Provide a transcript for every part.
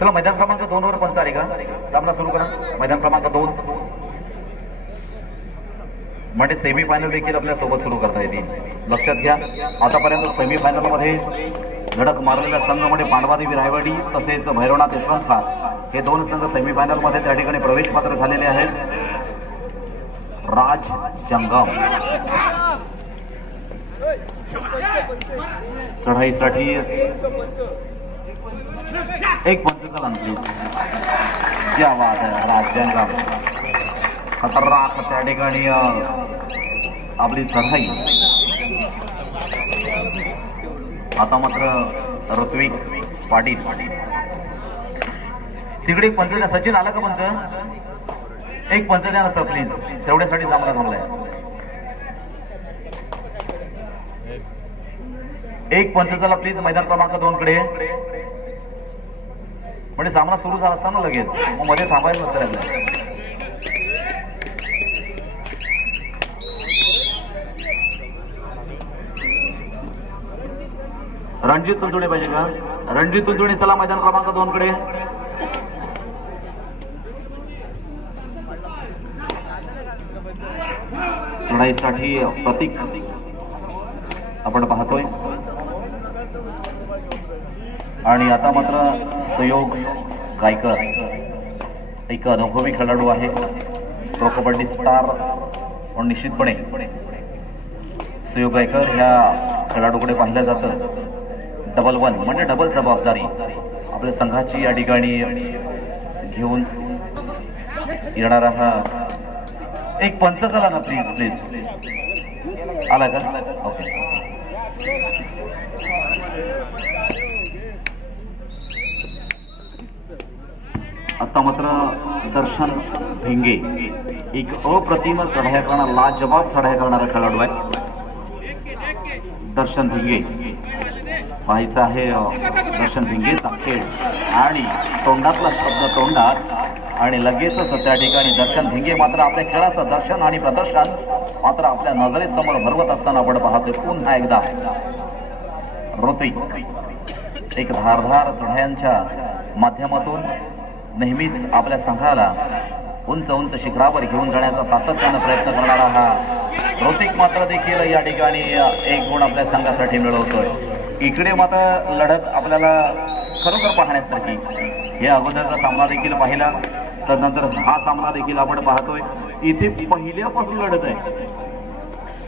चला मैदान क्रमांक 2 वर पंच आले का? सामना सुरू करा. मैदान क्रमांक 2 म्हणजे सेमी फायनल देखील आपल्या सोबत सुरू करता येतील. लक्षात घ्या, आतापर्यंत सेमी फायनल मध्ये धडक मारलेल्या संघ म्हणजे पांडवादेवी रायवाडी तसेच भैरवनाथ यशवंतराव हे दोन संघ सेमी फायनल मध्ये त्या ठिकाणी प्रवेश पात्र झालेले आहेत. राज जंगम चढाईसाठी एक पंचचा अंतर. क्या बात आहे. राज जंगम खतरनाक त्या ठिकाणी आपली चढाई. आता मात्र ऋत्विक पाटील तिकडे पंच द्या. सचिन आला का पंच? एक पंच द्या ना सर प्लीज, तेवढ्यासाठी सामना थांबलाय. एक पंच चला प्लीज मैदान क्रमांक 2 कडे. म्हणजे सामना सुरू झाला असताना लगेच मग मध्ये थांबायला नसतं. रणजित तुंतुडे पाहिजे का? रणजित तुंतुडे चला मैदान क्रमांक 2 कडे. लढाईसाठी प्रतीक आपण पाहतोय. आणि आता मात्र सहयोग गायकर एक अनुभवी खेळाडू आहे. प्रो कबड्डी स्टार पण निश्चितपणे सहयोग गायकर ह्या खेळाडूकडे पाहिलं जातं. डबल 1 म्हणजे डबल जबाबदारी आपल्या संघाची या ठिकाणी घेऊन येणारा हा एक पंच. चला ना प्लीज प्लीज. आला का? ओके. आता मात्र दर्शन भिंगे एक अप्रतिम चढाया करणारा लाजवाब चढाया करणारा खेळाडू आहे. दर्शन भिंगे पाहायचं आहे. दर्शन भिंगेचा खेळ आणि तोंडातला शब्द तोंडात आणि लगेचच त्या ठिकाणी दर्शन भिंगे मात्र आपल्या खेळाचं दर्शन आणि प्रदर्शन मात्र आपल्या नजरेसमोर भरवत असताना आपण पाहतोय. पुन्हा एकदा ऋत्विक एक धारधार चढायांच्या माध्यमातून नेहमीच आपल्या संघाला उंच उंच शिखरावर घेऊन जाण्याचा सातत्यानं प्रयत्न करणारा हा ऋत्विक मात्र देखील या ठिकाणी एक गुण आपल्या संघासाठी मिळवतोय. इकडे मात्र लढत आपल्याला खरोखर पाहण्यासारखी. हे अगोदरचा सामना देखील पाहिला, त्यानंतर हा सामना देखील आपण पाहतोय. इथे पहिल्यापासून लढत आहे.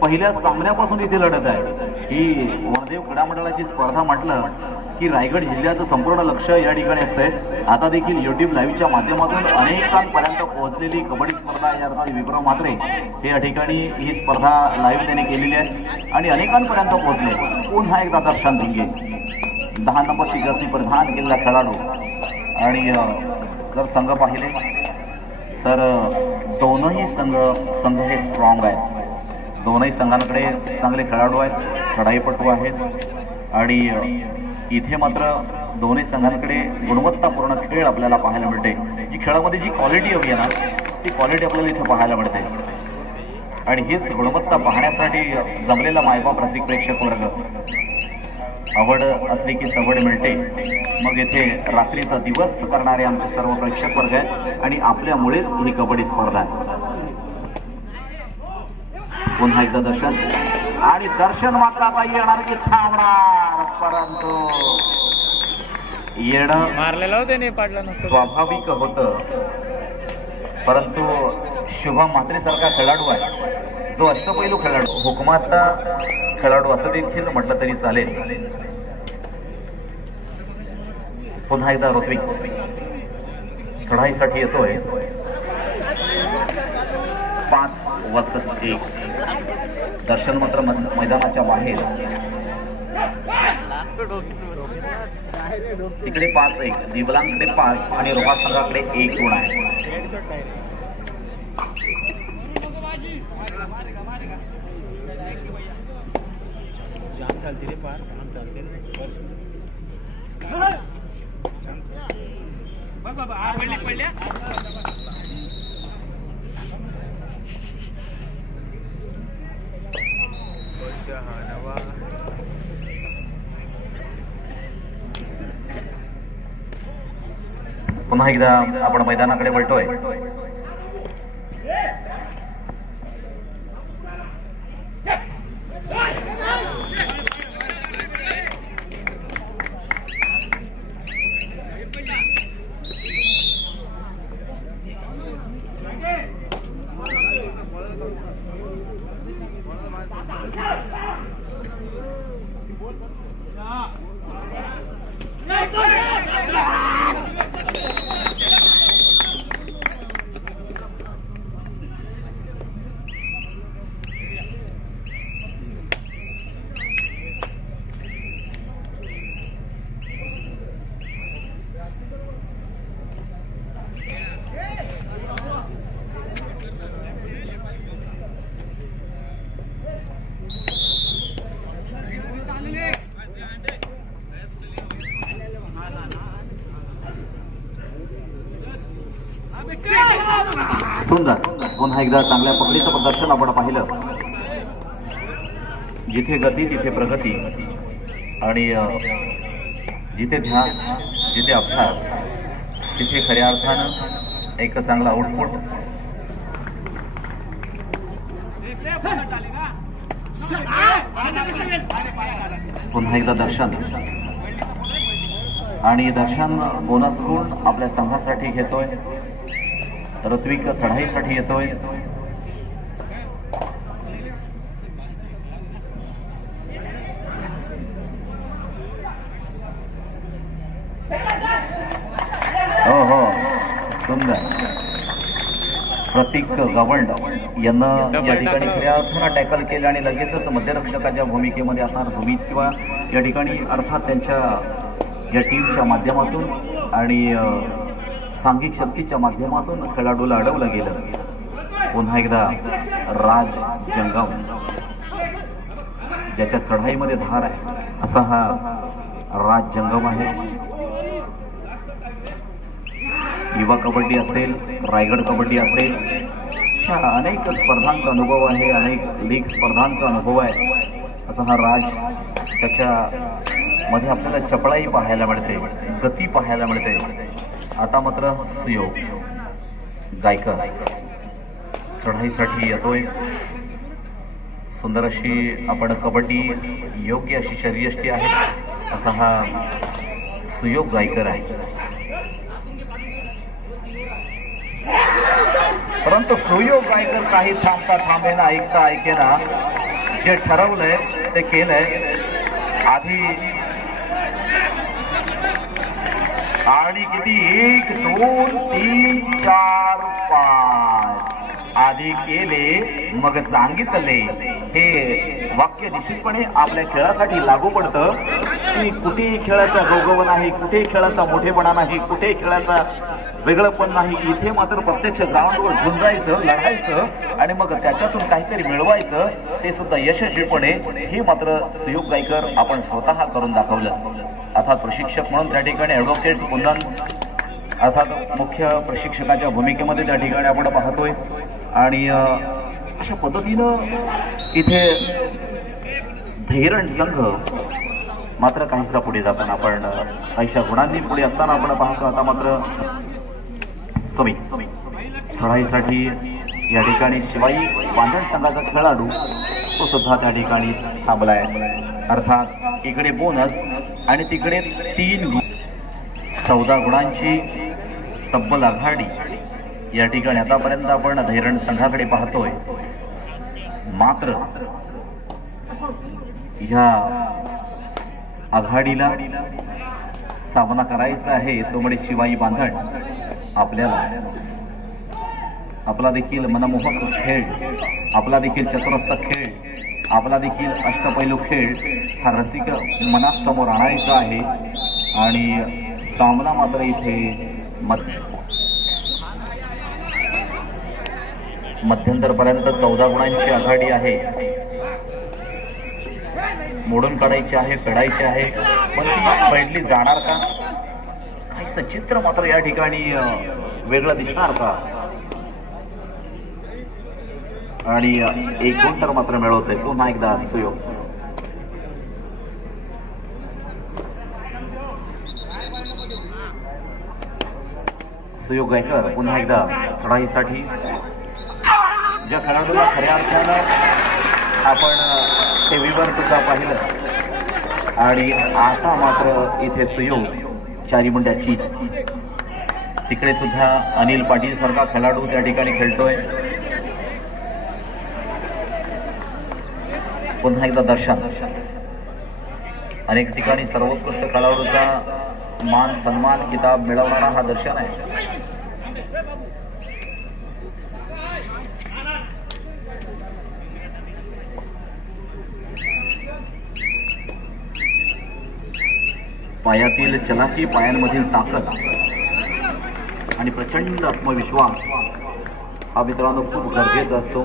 पहिल्या सामन्यापासून इथे लढत आहे. ही वरदेव क्रीडा मंडळाची स्पर्धा म्हटलं की रायगड जिल्ह्याचं संपूर्ण लक्ष या ठिकाणी असतंय. आता देखील युट्यूब लाईव्हच्या माध्यमातून अनेकांपर्यंत पोहोचलेली कबड्डी स्पर्धा या अर्थात विक्रम म्हात्रे हे या ठिकाणी ही स्पर्धा लाईव्ह त्याने केलेली आहे आणि अनेकांपर्यंत पोहोचले. पुन्हा एकदा दर्शन भिंगे 10 नंबरची जर्सी परिधान केलेला खेळाडू. आणि जर संघ पाहिले तर दोनही संघ हे स्ट्रॉंग आहेत. दोनही संघांकडे चांगले खेळाडू आहेत, चढाईपटू आहेत आणि इथे मात्र दोन्ही संघांकडे गुणवत्तापूर्ण खेळ आपल्याला पाहायला मिळते. जी खेळामध्ये जी क्वालिटी हवी आहे ना ती क्वालिटी आपल्याला इथे पाहायला मिळते. आणि हीच गुणवत्ता पाहण्यासाठी जमलेला मायबाप रसिक प्रेक्षक वर्ग. आवड असली की सवड मिळते. मग इथे रात्रीचा दिवस करणारे आमचे सर्व प्रेक्षक वर्ग आहेत आणि आपल्यामुळेच ही कबड्डी स्पर्धा आहे. पुन्हा एकदा दर्शन आणि दर्शन मात्र आता येणार की थांबणार, परंतु येणं मारलेला होते नाही पाडला नसतं स्वाभाविक होतं. परंतु शुभम म्हात्रेसारखा खेळाडू आहे जो अष्टपैलू खेळाडू, हुकमाचा खेळाडू असं देखील म्हटलं तरी चालेल. पुन्हा एकदा ऋत्विक चढाईसाठी येतोय. 5 वर्सेस 1. दर्शन मात्र मैदानाच्या बाहेर. तिकडे 5-1 दिबलांकडे 5 आणि रोहा संघाकडे 1 गुण आहे. पुन्हा एकदा आपण मैदानाकडे वळतोय. सुंदर पुन्हा एकदा चांगल्या पकडीचं प्रदर्शन आपण पाहिलं. जिथे गती तिथे प्रगती आणि जिथे ध्यान जिथे अभ्यास तिथे खऱ्या अर्थानं एक चांगला आउटपुट. पुन्हा एकदा दर्शन आणि दर्शन बोनस गुण आपल्या संघासाठी घेतोय. ऋत्विक चढाईसाठी येतोय. हो हो सुंदर. प्रतीक गवंड यांना या ठिकाणी खऱ्या अर्थानं टॅकल केलं आणि लगेचच मध्यरक्षकाच्या भूमिकेमध्ये असणार भूमी किंवा या ठिकाणी अर्थात त्यांच्या या टीमच्या माध्यमातून आणि सांघिक शक्तीच्या माध्यमातून खेळाडूला अडवलं गेलं. पुन्हा एकदा राज जंगम ज्याच्या चढाईमध्ये धार आहे असा हा राज जंगम आहे. युवा कबड्डी असेल, रायगड कबड्डी असेल, अशा अनेक स्पर्धांचा अनुभव आहे, अनेक लीग स्पर्धांचा अनुभव आहे असा हा राज. त्याच्या मध्ये आपल्याला चपळाई पाहायला मिळते, गती पाहायला मिळते. आता मात्र सुयोग गायकर चढाईसाठी येतोय. सुंदर अशी आपण कबड्डी योग्य अशी शर्यष्टी आहे असा हा सुयोग गायकर आहे. परंतु सुयोग गायकर काही थांबता थांबेना, ऐकता ऐकेना, जे ठरवलंय ते केलंय. आधी आणि किती 1 2 3 4 5 आधी केले मग सांगितले. हे वाक्य निश्चितपणे आपल्या खेळासाठी लागू पडतं की कुठेही खेळाचा गौगव नाही, कुठेही खेळाचा मोठेपणा नाही, कुठेही खेळाचा वेगळंपण नाही. इथे मात्र प्रत्यक्ष ग्राउंडवर झुंजायचं, लढायचं आणि मग त्याच्यातून काहीतरी मिळवायचं, ते सुद्धा यशस्वीपणे. हे मात्र सुयोग गायकर आपण स्वतः करून दाखवलं. अर्थात प्रशिक्षक म्हणून त्या ठिकाणी ॲडव्होकेट कुंदन अर्थात मुख्य प्रशिक्षकाच्या भूमिकेमध्ये त्या ठिकाणी आपण पाहतोय. आणि अशा पद्धतीनं इथे धैरण संघ मात्र काहीसा पुढे जाताना आपण काहीशा गुणांनी पुढे असताना आपण पाहतो. आता मात्र कमी चढाईसाठी या ठिकाणी शिवाई बांधण संघाचा खेळाडू तो सुद्धा त्या ठिकाणी थांबलाय. अर्थात इकडे बोनस आणि तिकडे 3 14 गुणांची तब्बल आघाडी या ठिकाणी आतापर्यंत आपण धैरण संघाकडे पाहतोय. मात्र ह्या आघाडीला सामना करायचा आहे तो म्हणजे शिवाई बांधण. आपल्याला आपला देखील मनमोहक खेळ, आपला देखील चतुरस्र खेळ, आपला देखील अष्टपैलू खेळ हा रसिक मनासमोर आणायचा आहे. आणि सामना मात्र इथे मध्यंतरपर्यंत 14 गुणांची आघाडी आहे. मोडून काढायची आहे, फेडायची आहे, पण ती फेडली जाणार का? काहीच चित्र मात्र या ठिकाणी वेगळं दिसणार का? आणि 1 गुण तर मात्र मिळवतोय पुन्हा एकदा सुयोग. सुयोग गायकर पुन्हा एकदा चढाईसाठी. ज्या खेळाडूला खऱ्या अर्थानं आपण टीव्हीवर सुद्धा पाहिलं आणि आता मात्र इथे सुयोग चारी मुंड्याची. तिकडे सुद्धा अनिल पाटील सारखा खेळाडू त्या ठिकाणी खेळतोय. पुन्हा एकदा दर्शन. अनेक ठिकाणी सर्वोत्कृष्ट खेळाडूचा मान सन्मान किताब मिळवणारा हा दर्शन आहे. पायातील चलाकी, पायांमधील ताकद आणि प्रचंड आत्मविश्वास हा मित्रांनो खूप गरजेचा असतो.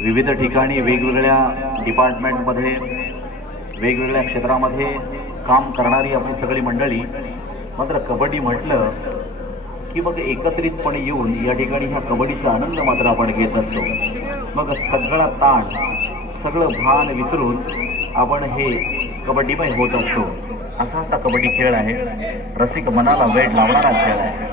विविध ठिकाणी वेगवेगळ्या डिपार्टमेंटमध्ये वेगवेगळ्या क्षेत्रामध्ये काम करणारी आपली सगळी मंडळी मात्र कबड्डी म्हटलं की मग एकत्रितपणे येऊन या ठिकाणी ह्या कबड्डीचा आनंद मात्र आपण घेत असतो. मग सगळा ताण सगळं भान विसरून आपण हे कबड्डीमय होत असतो. असा हा कबड्डी खेळ आहे. रसिक मनाला वेळ लावणारा खेळ आहे.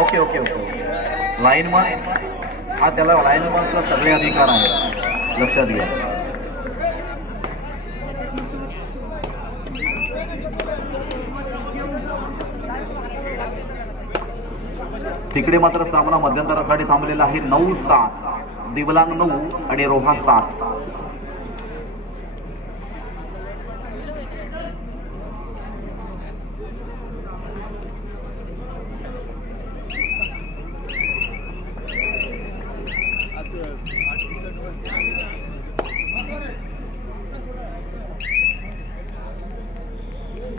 ओके ओके ओके लाईनमन हा त्याला लाईनमनचा सगळे अधिकार आहे, लक्षात घ्या. तिकडे मात्र सामना मध्यंतरासाठी थांबलेला आहे. 9-7 दिवलांग 9 आणि रोहा 7.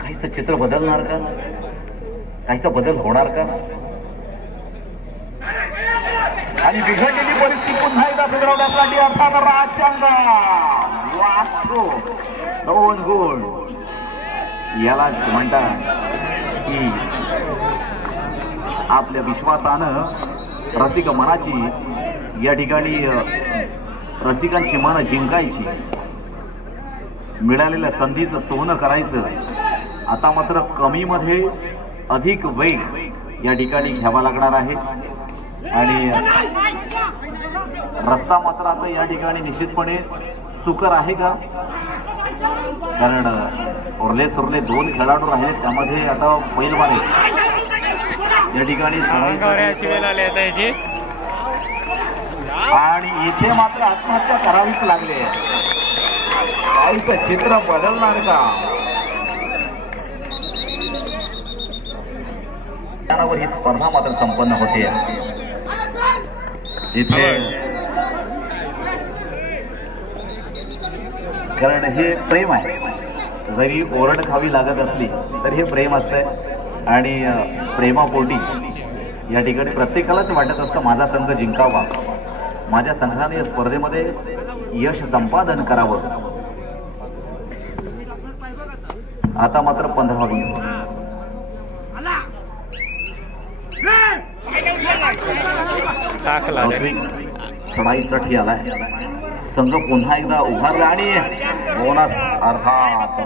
काहीच चित्र बदलणार का? काहीचा बदल होणार का? आणि बिघडलेली परिस्थिती पुन्हा एकदा सुधारवण्यासाठी अर्थात राजचंद्र वाचतो 2 गोल. यालाच म्हणतात की आपल्या विश्वासानं रसिक मनाची या ठिकाणी रसिकांची मनं जिंकायची. मिळालेल्या संधीचं सोनं करायचं. आता मात्र कमीमध्ये अधिक वेग या ठिकाणी घ्यावा लागणार आहे आणि रस्ता मात्र आता या ठिकाणी निश्चितपणे सुकर आहे का? कारण उरले सुरले 2 खेळाडू राहिले, त्यामध्ये आता पैलवान या ठिकाणी आणि इथे मात्र आत्महत्या करावीच लागली. काहीच चित्र बदलणार का? ही स्पर्धा मात्र संपन्न होते. इथे कारण हे प्रेम आहे. जरी ओरड खावी लागत असली तर हे प्रेम असतंय आणि प्रेमापोटी या ठिकाणी प्रत्येकालाच वाटत असतं माझा संघ जिंकावा, माझ्या संघाने या स्पर्धेमध्ये यश संपादन करावं. आता मात्र 15-20 चढाईसाठी आलाय संघ. पुन्हा एकदा उभारला आणि बोनस अर्थात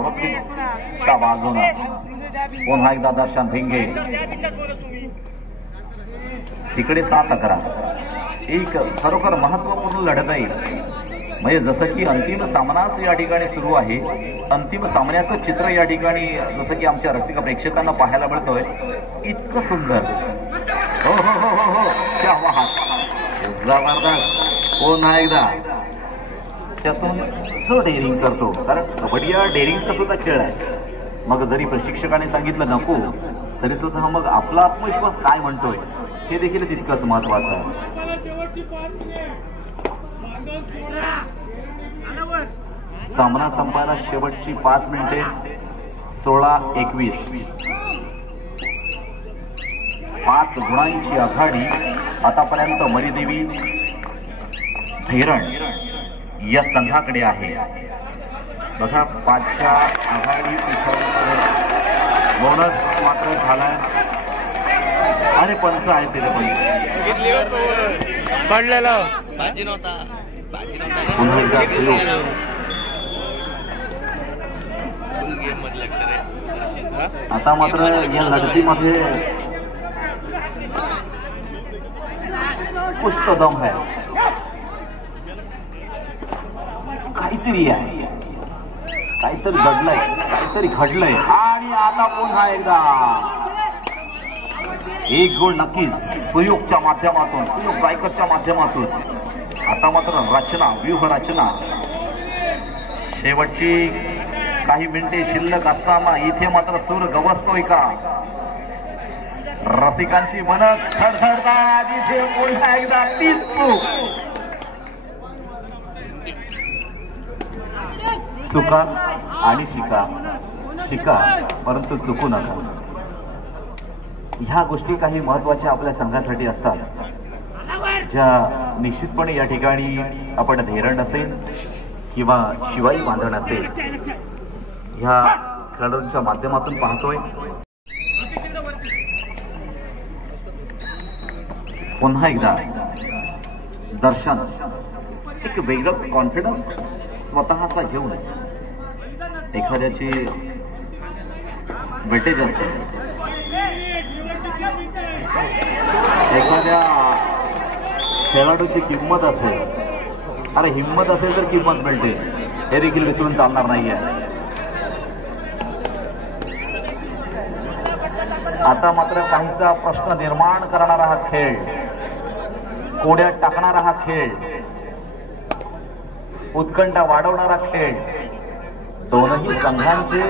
त्या बाजूनं पुन्हा एकदा दर्शन भिंगे. तिकडे 7-11 एक खरोखर महत्वपूर्ण लढत आहे. म्हणजे जसं की अंतिम सामनाच या ठिकाणी सुरू आहे. अंतिम सामन्याचं चित्र या ठिकाणी जसं की आमच्या रसिक प्रेक्षकांना पाहायला मिळतोय. इतकं सुंदर. हो हो हो हो हो क्या वाहत जबरदस्त. पुन्हा एकदा त्यातून जो डेअरिंग करतो, कारण कबड्डी हा डेअरिंगचा सुद्धा खेळ आहे. मग जरी प्रशिक्षकाने सांगितलं नको तरी सुद्धा मग आपला आत्मविश्वास काय म्हणतोय हे देखील तितकंच महत्वाचं आहे. सामना संपायला शेवटची 5 मिनिटे. 16-21 5 गुणांची आघाडी आतापर्यंत मरीदेवी धैरण या संघाकडे आहे. बघा 5च्या आघाडी बोनस मात्र झालाय. अरे पंच आहे तिथे पडलेलं पुन्हा एकदा आता मात्र या लढतीमध्ये पुष्ट दम आहे, काहीतरी आहे, काहीतरी घडलंय, काहीतरी घडलंय. आणि आता पुन्हा एकदा एक गोल नक्कीच सुयोगच्या माध्यमातून, सुयोग रायकरच्या माध्यमातून. आता मात्र रचना, व्यूह रचना, शेवटची काही मिनिटे शिल्लक असताना इथे मात्र सूर गवसतोय का? रसिकांची मन थरथरतात. इथे पुन्हा एकदा तीच चुका आणि शिका, शिका परंतु चुकू नका. ह्या गोष्टी काही महत्वाच्या आपल्या संघासाठी असतात, ज्या निश्चितपणे या ठिकाणी आपण धैर्य असेल किंवा शिवाई बांधण असेल ह्या खेळाडूंच्या माध्यमातून पाहतोय. पुन्हा एकदा दर्शन एक वेगळं कॉन्फिडन्स स्वतःचा घेऊन एखाद्याची वेटेज असते, एखाद्या खेळाडूची किंमत असेल. अरे हिंमत असेल तर किंमत मिळते, हे देखील विसरून चालणार नाहीये. आता मात्र काहीचा प्रश्न निर्माण करणारा हा खेळ, कोड्यात टाकणारा हा खेळ, उत्कंठा वाढवणारा खेळ. दोनही संघांचे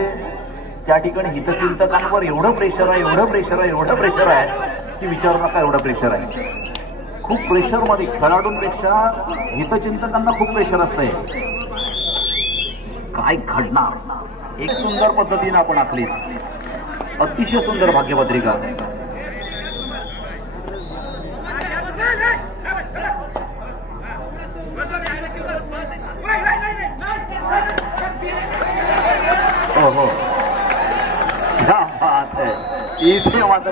त्या ठिकाणी हितचिंतकांवर एवढं प्रेशर आहे, एवढं प्रेशर आहे, एवढं प्रेशर आहे की विचारू नका एवढं प्रेशर आहे. खूप प्रेशर मध्ये खेळाडूंपेक्षा हितचिंतकांना खूप प्रेशर असतंय. काय घडणार? एक सुंदर पद्धतीने आपण आखली, अतिशय सुंदर भाग्यपत्रिका. हो क्या बात है, इथे मात्र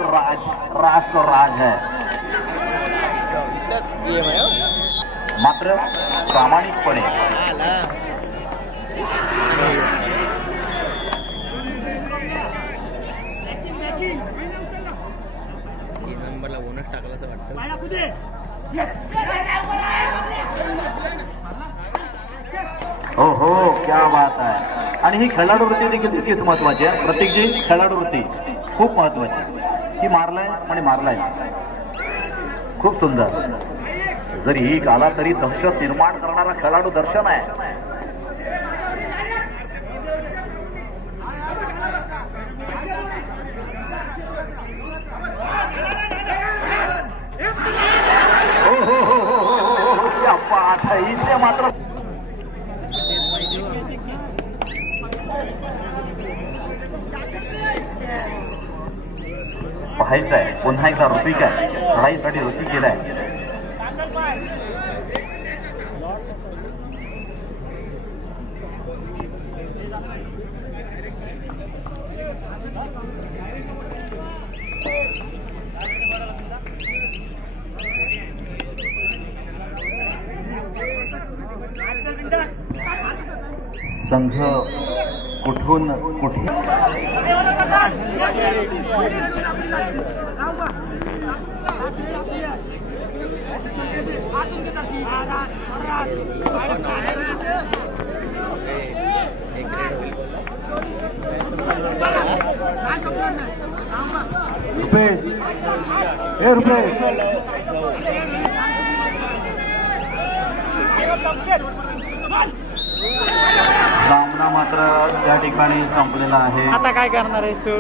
राज तो राज है. मात्र प्रामाणिकपणे नंबरला बोनस टाकला असं वाटतं. हो हो क्या बात आहे. आणि ही खेळाडू वृत्ती देखील तितकीच महत्वाची आहे. प्रत्येकची खेळाडू वृत्ती खूप महत्वाची. ही मारलाय आणि मारलाय, खूप सुंदर. जरी ही आला तरी दहशत निर्माण करणारा खेळाडू दर्शन आहे. क्या बात है. इथे मात्र पाहायचं आहे. पुन्हा एकदा ऋतिक आहे, लढाईसाठी ऋतिक गेलाय. संघ कुठून कुठे सामना मात्र त्या ठिकाणी संपलेला आहे. आता काय करणार आहेस तू?